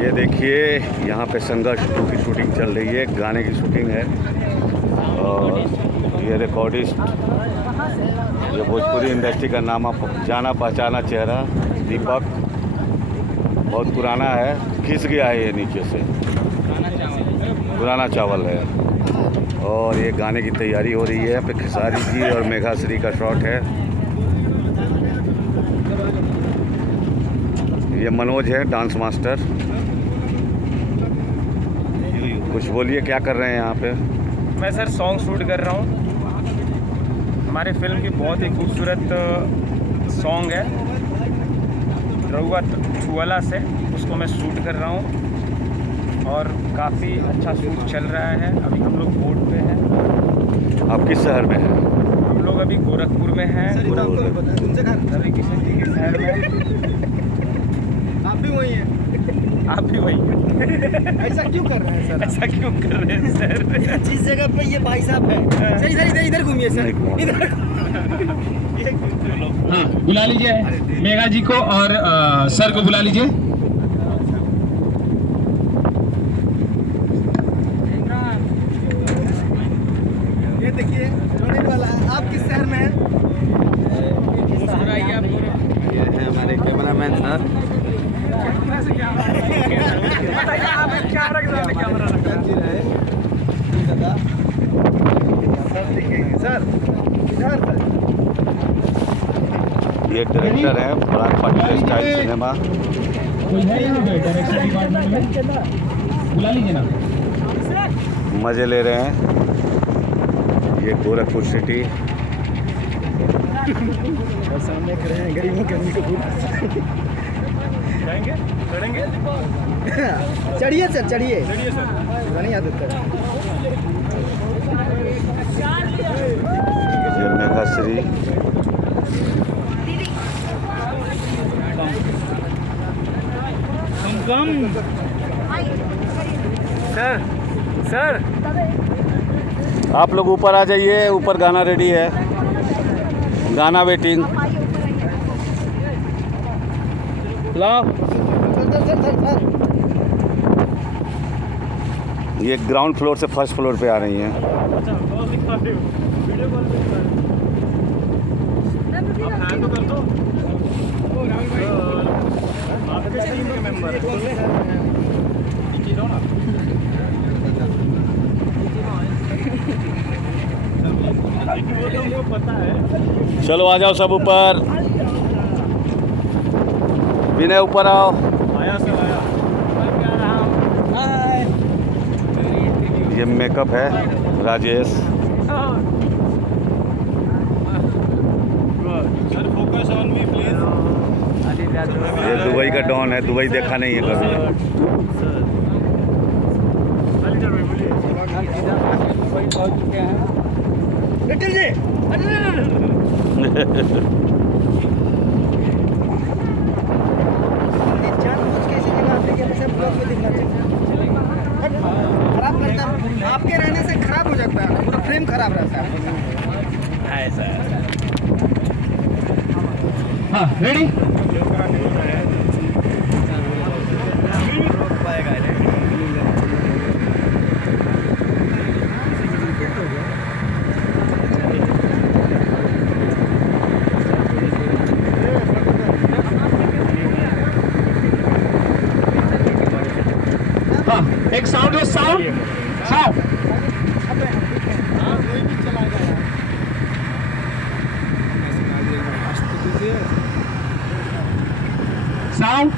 ये देखिए यहाँ पे संघर्ष 2 की शूटिंग चल रही है, गाने की शूटिंग है। और ये रिकॉर्डिस्ट जो भोजपुरी इंडस्ट्री का जाना पहचाना चेहरा दीपक, बहुत पुराना है, खिस गया है ये नीचे से, पुराना चावल है। और ये गाने की तैयारी हो रही है। यहाँ पे खेसारी जी और मेघाश्री का शॉट है। ये मनोज है, डांस मास्टर। कुछ बोलिए, क्या कर रहे हैं यहाँ पे? मैं सर सॉन्ग शूट कर रहा हूँ। हमारे फिल्म की बहुत ही खूबसूरत सॉन्ग है रउआ छुअला से, उसको मैं शूट कर रहा हूँ और काफ़ी अच्छा शूट चल रहा है। अभी हम लोग बोट पे हैं। आप किस शहर में हैं? हम लोग अभी गोरखपुर में हैं, हरि किशन जी के शहर में। आप भी वही हैं? आप भी वही हैं। ऐसा क्यों कर रहे हैं सर? ऐसा क्यों कर रहे हैं सर? जिस जगह पे ये भाई साहब है, सर इधर इधर घूमिए सर, इधर। हाँ, बुला लीजिए मेघा जी को और सर को बुला लीजिए। ये देखिए रोने वाला है। आप किस शहर में हैं? ये है हमारे कैमरामैन सर। ये डायरेक्टर है पराग पाटिल स्टाइल सिनेमा। कोई है यहाँ पे डायरेक्शन डिपार्टमेंट में? बुला लीजिए ना। मज़े ले रहे हैं। ये गोरखपुर सिटी। सामने खड़े हैं गरीबों के अम्मी कपूर। चढ़ेंगे चढ़िए सर, चढ़िए। सर। नहीं आदत है। ये मेघाश्री। सर सर आप लोग ऊपर आ जाइए, ऊपर गाना रेडी है, गाना वेटिंग। लाओ। ये ग्राउंड फ्लोर से फर्स्ट फ्लोर पे आ रही हैं। चलो आ जाओ सब ऊपर। विनय ऊपर आओ। ये मेकअप है राजेश। ये दुबई का डॉन है, दुबई देखा नहीं है कभी। विठल जी, जानबूझ के ऐसी जगह पे कैसे ब्लॉग में दिखना चाहिए? खराब लगता है, आपके रहने से खराब हो जाता है, पूरा फ्रेम खराब रहता है। ऐसा हाँ, रेडी? हाँ, एक साउंड है, साउंड साउंड साउंड।